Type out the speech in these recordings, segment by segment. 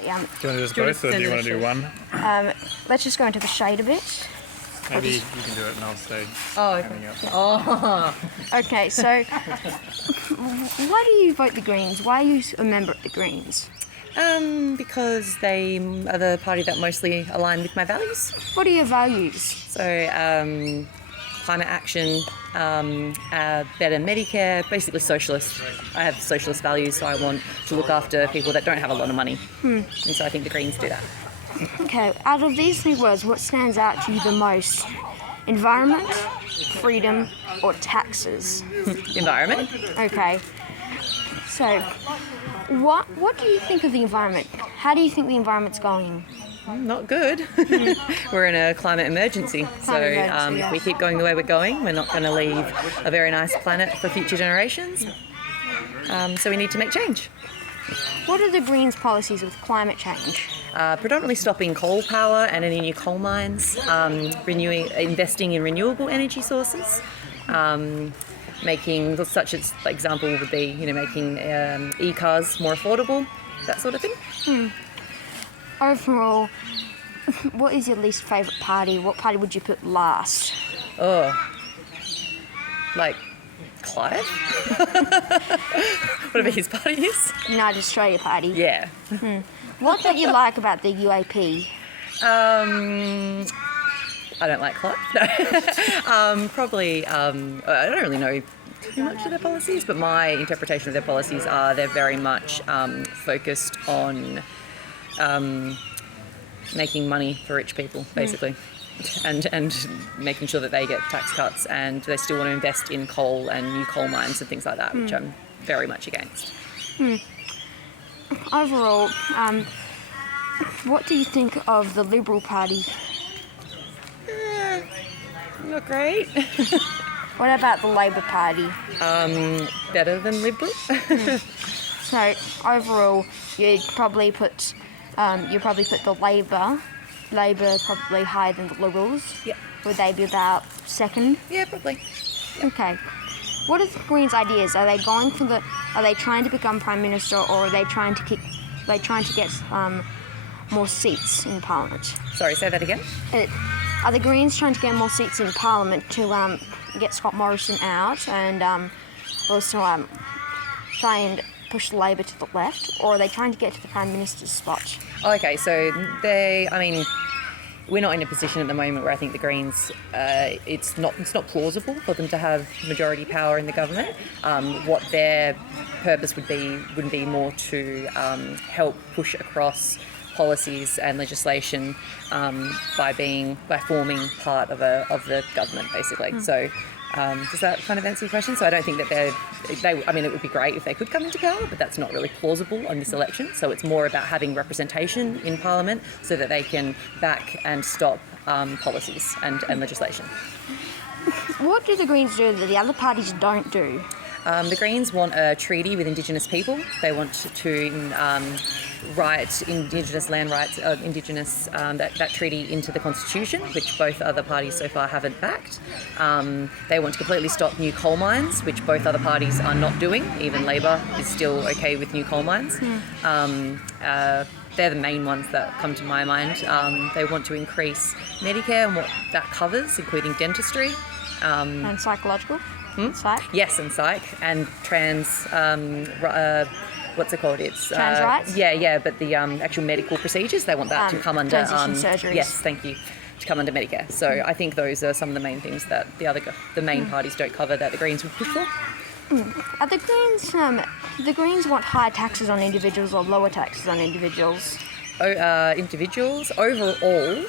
Do you want to do us both, or do you want to do one? Let's just go into the shade a bit. Maybe you can do it and I'll stay. Oh, okay. Oh. Okay, so why do you vote the Greens? Why are you a member of the Greens? Because they are the party that mostly align with my values. What are your values? So, climate action, better Medicare, basically socialist. I have socialist values, so I want to look after people that don't have a lot of money. And so I think the Greens do that. Okay, out of these three words, what stands out to you the most? Environment, freedom, or taxes? Environment. Okay. So, what do you think of the environment? How do you think the environment's going? Not good. We're in a climate emergency. If we keep going the way we're going, we're not going to leave a very nice planet for future generations. So we need to make change. What are the Greens' policies with climate change? Predominantly stopping coal power and any new coal mines, investing in renewable energy sources, making, such as, like, example would be, making e-cars more affordable, that sort of thing. Overall, what is your least favourite party? What party would you put last? Oh, like Clive? Whatever his party is. United Australia Party? Yeah. What do you like about the UAP? I don't like Clive. No. Probably, I don't really know too much of their policies, but my interpretation of their policies are they're very much focused on making money for rich people, basically, and making sure that they get tax cuts, and they still want to invest in coal and new coal mines and things like that, which I'm very much against. Overall, what do you think of the Liberal Party? Not great. What about the Labor Party? Better than Liberal. So overall, you'd probably put the Labor probably higher than the Liberals. Yeah. Would they be about second? Yeah, probably. Okay. What are the Greens' ideas? Are they trying to become Prime Minister, or are they trying to get more seats in Parliament? Sorry, say that again. Are the Greens trying to get more seats in Parliament to get Scott Morrison out, and also try and push Labor to the left, or are they trying to get to the Prime Minister's spot? Okay, so we're not in a position at the moment where I think the Greens, it's not plausible for them to have majority power in the government. What their purpose would be more to help push across policies and legislation by forming part of the government, basically. So does that kind of answer your question? So I don't think that it would be great if they could come into power, but that's not really plausible on this election. So it's more about having representation in Parliament so that they can back and stop policies and legislation. What do the Greens do that the other parties don't do? The Greens want a treaty with Indigenous people. They want to write Indigenous land rights, that treaty into the Constitution, which both other parties so far haven't backed. They want to completely stop new coal mines, which both other parties are not doing. Even Labor is still okay with new coal mines. They're the main ones that come to my mind. They want to increase Medicare and what that covers, including dentistry. And psychological? Psych? Yes, and psych, and trans, what's it called? It's trans rights? Yeah, but the actual medical procedures, they want that to come under... Transition surgeries. Yes, thank you, to come under Medicare. So I think those are some of the main things that the main parties don't cover that the Greens would push for. Are the Greens want higher taxes on individuals or lower taxes on individuals? Individuals, overall...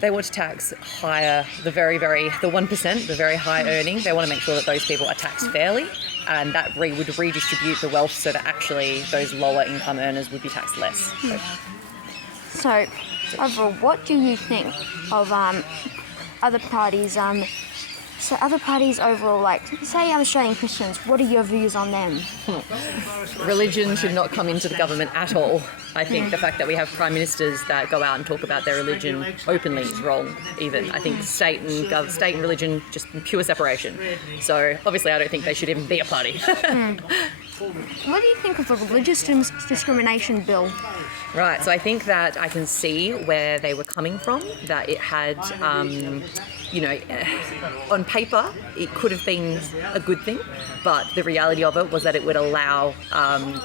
they want to tax higher, the 1%, the very high earning. They want to make sure that those people are taxed fairly, and that would redistribute the wealth so that actually those lower income earners would be taxed less. So overall, what do you think of other parties So other parties overall, like say Australian Christians, what are your views on them? Religion should not come into the government at all. I think the fact that we have prime ministers that go out and talk about their religion openly is wrong. Even I think state and religion just pure separation. So obviously, I don't think they should even be a party. What do you think of the religious discrimination bill? Right, so I think that I can see where they were coming from, that it had, on paper, it could have been a good thing, but the reality of it was that it would allow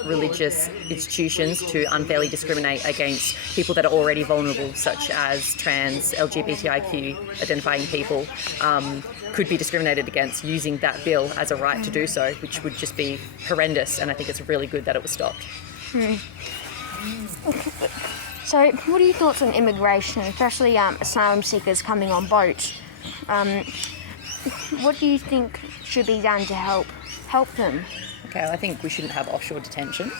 religious institutions to unfairly discriminate against people that are already vulnerable, such as trans, LGBTIQ identifying people, could be discriminated against using that bill as a right to do so, which would just be horrendous, and I think it's really good that it was stopped. So, what are your thoughts on immigration, especially asylum seekers coming on boat? What do you think should be done to help them? Okay, well, I think we shouldn't have offshore detention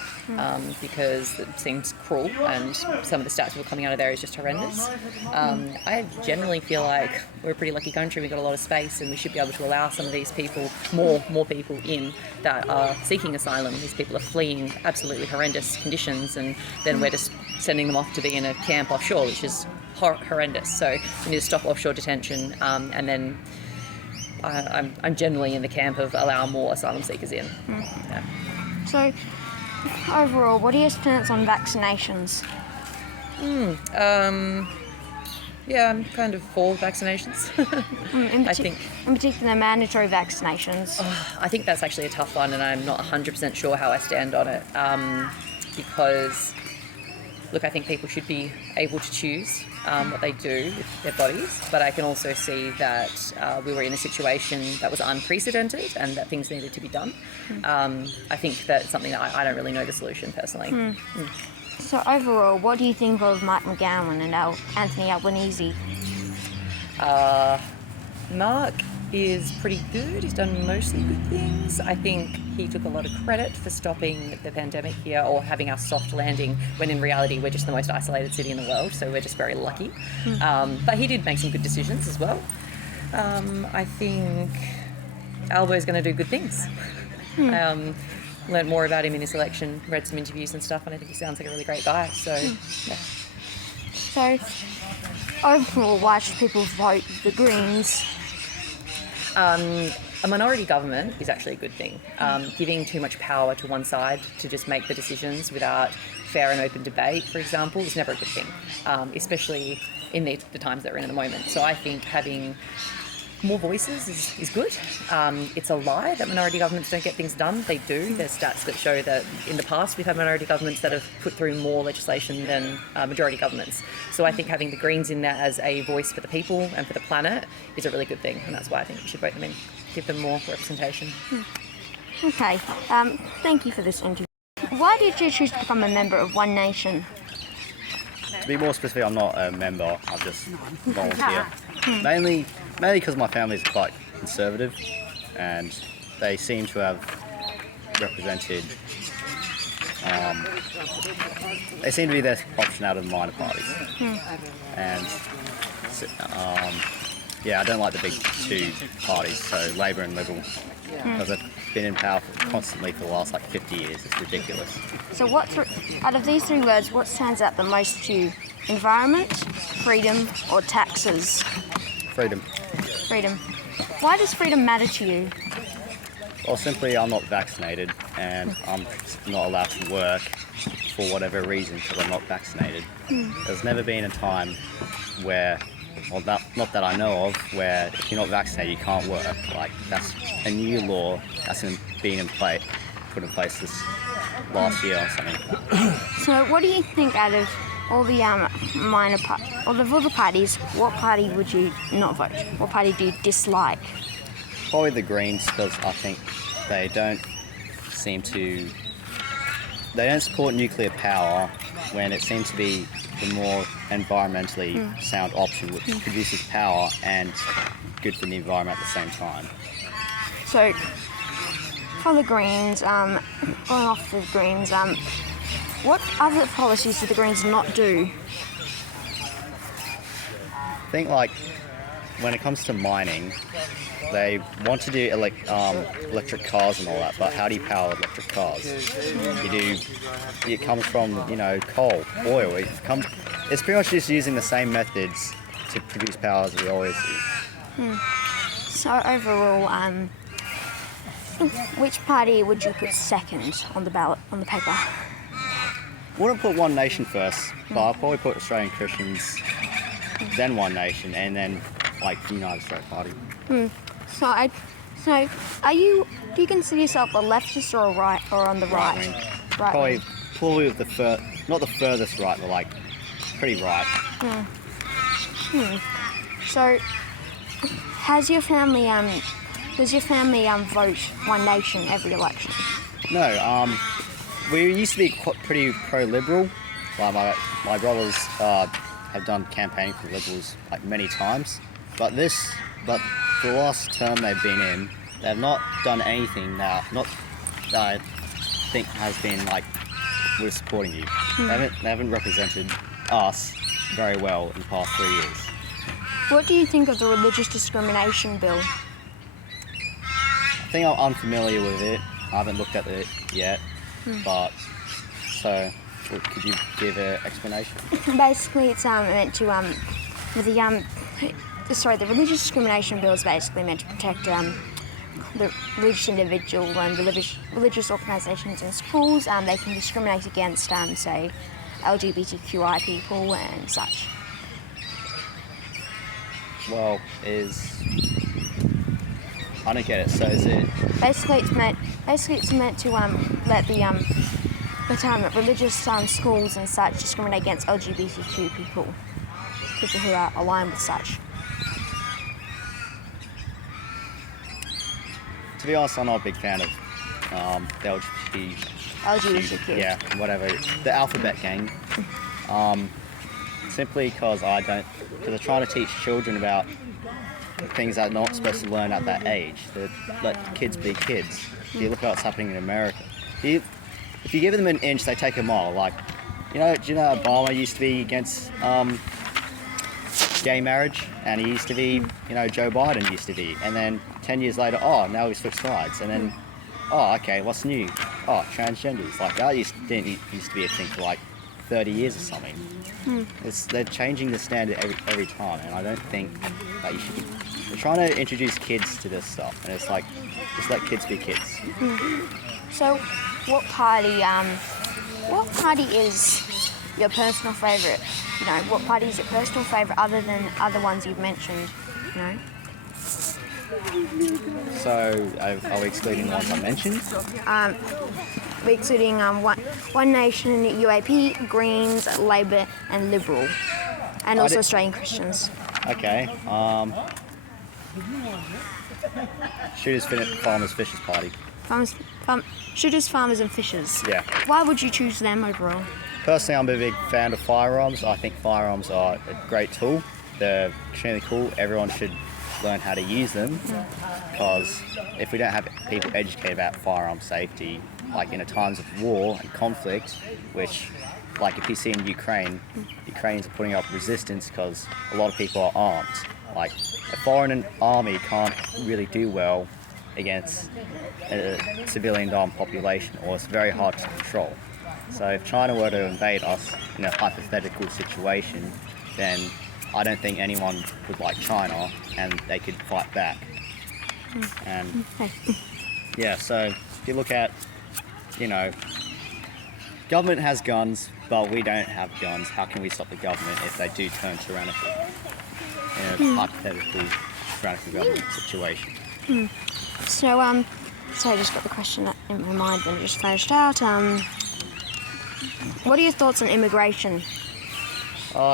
because it seems cruel, and some of the stats that were coming out of there is just horrendous. I generally feel like we're a pretty lucky country. We've got a lot of space, and we should be able to allow some of these people, more people in that are seeking asylum. These people are fleeing absolutely horrendous conditions, and then we're just sending them off to be in a camp offshore, which is horrendous. So we need to stop offshore detention, and then I'm generally in the camp of allowing more asylum seekers in. Yeah. So, overall, what are your stance on vaccinations? Yeah, I'm kind of for vaccinations. In particular, mandatory vaccinations. I think that's actually a tough one, and I'm not 100% sure how I stand on it. Because, look, I think people should be able to choose what they do with their bodies, but I can also see that we were in a situation that was unprecedented and that things needed to be done. I think that's something that I don't really know the solution personally. So overall, what do you think of Mike McGowan and Anthony Albanese? Mark is pretty good. He's done mostly good things. I think he took a lot of credit for stopping the pandemic here or having our soft landing, when in reality we're just the most isolated city in the world, so we're just very lucky. But he did make some good decisions as well. I think Albo's going to do good things. Learned more about him in this election, read some interviews and stuff, and I think he sounds like a really great guy. So, yeah. So overall, why should people vote the Greens? A minority government is actually a good thing. Giving too much power to one side to just make the decisions without fair and open debate, for example, is never a good thing, especially in the times that we're in at the moment. So I think having more voices is good. It's a lie that minority governments don't get things done. They do. There's stats that show that in the past we've had minority governments that have put through more legislation than majority governments. So I think having the Greens in there as a voice for the people and for the planet is a really good thing, and that's why I think we should vote them in, give them more representation. Okay, thank you for this interview. Why did you choose to become a member of One Nation? To be more specific, I'm not a member, I just volunteer. Mainly because my family is quite conservative and they seem to have represented, they seem to be their option out of the minor parties. And I don't like the big two parties, so Labor and Liberal, because they've been in power constantly for the last 50 years. It's ridiculous. So out of these three words, what stands out the most to you? Environment, freedom, or taxes? Freedom. Freedom. Why does freedom matter to you? Well, simply I'm not vaccinated and I'm not allowed to work for whatever reason because I'm not vaccinated. There's never been a time where, well, not that I know of, where if you're not vaccinated you can't work. That's a new law that's put in place this last year or something. So what do you think out of all the all the parties, what party would you not vote? What party do you dislike? Probably the Greens, because I think they don't support nuclear power when it seems to be the more environmentally sound option, which produces power and good for the environment at the same time. So for the Greens, going off the Greens, what other policies do the Greens not do? I think when it comes to mining, they want to do electric cars and all that, but how do you power electric cars? It comes from, coal, oil. It's pretty much just using the same methods to produce power as we always do. So overall, which party would you put second on the ballot, on the paper? Wouldn't put One Nation first, but I'll probably put Australian Christians, then One Nation, and then the United Australia Party. So do you consider yourself a leftist or a right, or on the right? wing. Right wing. Probably with not the furthest right, but pretty right. So, does your family vote One Nation every election? No, we used to be pretty pro-liberal. My brothers have done campaigning for Liberals many times, but for the last term they've been in, they've not done anything that I think has been we're supporting you. They haven't represented us very well in the past 3 years. What do you think of the religious discrimination bill? I think I'm unfamiliar with it. I haven't looked at it yet, but could you give an explanation? Basically, it's meant to the religious discrimination bill is basically meant to protect the religious individual and religious organisations in schools. They can discriminate against, say, LGBTQI people and such. Well, I don't get it. So is it? Basically, it's meant to let religious schools and such discriminate against LGBTQ people who are aligned with such. To be honest, I'm not a big fan of the LGBTQ. Yeah, whatever. The alphabet gang. Simply because they're trying to teach children about things that they're not supposed to learn at that age. They let kids be kids. If you look at what's happening in America, if you give them an inch, they take a mile. Do you know Obama used to be against gay marriage, and he used to be, Joe Biden used to be, and then 10 years later, now we switched sides, and then, okay, what's new? Transgenders. That used to be a thing for 30 years or something. They're changing the standard every time, and I don't think that you should be. They're trying to introduce kids to this stuff, and it's just let kids be kids. So, what party is your personal favourite? What party is your personal favourite other than other ones you've mentioned? So, are we excluding the ones I mentioned? We're excluding One Nation, UAP, Greens, Labor, and Liberal, and also Australian Christians. Okay. Shooters, Farmers, Fishers Party. Shooters, Farmers, and Fishers. Yeah. Why would you choose them overall? Personally, I'm a big fan of firearms. I think firearms are a great tool. They're extremely cool. Everyone should learn how to use them, because if we don't have people educated about firearm safety, in times of war and conflict, which, if you see in Ukrainians are putting up resistance because a lot of people are armed. A foreign army can't really do well against a civilian armed population, or it's very hard to control. So if China were to invade us in a hypothetical situation, then I don't think anyone would like China, and they could fight back. And so if you look at, government has guns, but we don't have guns. How can we stop the government if they do turn tyrannical in a hypothetical tyrannical government situation? So I just got the question in my mind when I just finished out. What are your thoughts on immigration?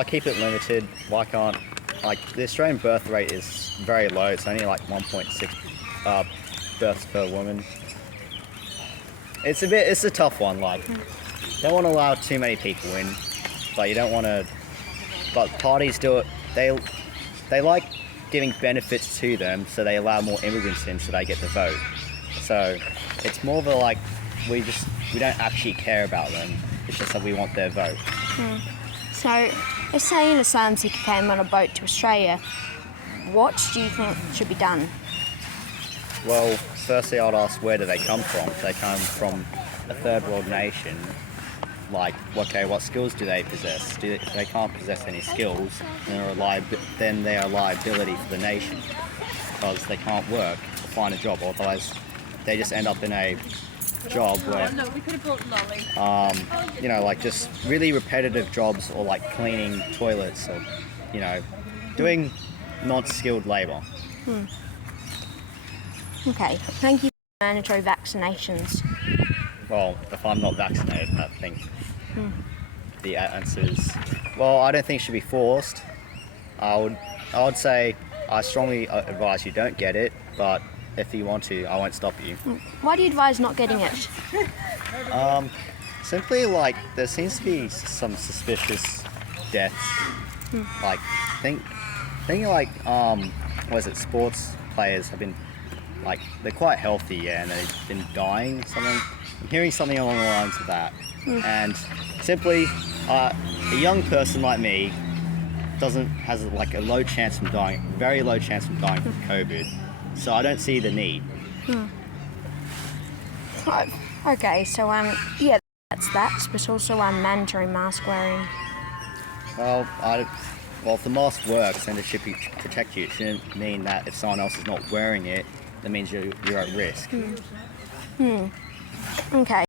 Keep it limited. Why can't, the Australian birth rate is very low. It's only 1.6 births per woman. It's a tough one. Don't want to allow too many people in, but you don't want to. But parties do it. They like giving benefits to them, so they allow more immigrants in, so they get the vote. So it's more of a we don't actually care about them. It's just that we want their vote. So, let's say an asylum seeker came on a boat to Australia. What do you think should be done? Well, firstly, I'd ask where do they come from? If they come from a third world nation, like, okay, what skills do they possess? If they can't possess any skills, then they're a liability for the nation because they can't work or find a job. Otherwise, they just end up in a job where, like just really repetitive jobs or like cleaning toilets or, doing non-skilled labour. Okay, thank you for mandatory vaccinations. Well, if I'm not vaccinated, I think the answer is, well, I don't think it should be forced. I would say I strongly advise you don't get it, but if you want to, I won't stop you. Why do you advise not getting it? Simply like there seems to be some suspicious deaths. Like thinking like sports players have been like they're quite healthy, yeah, and they've been dying. I'm hearing something along the lines of that. And simply a young person like me has like a low chance from dying, very low chance from dying from COVID. So I don't see the need. Okay, so yeah, that's that, but also mandatory mask wearing. Well, if the mask works and it should protect you, it shouldn't mean that if someone else is not wearing it, that means you're at risk. Okay.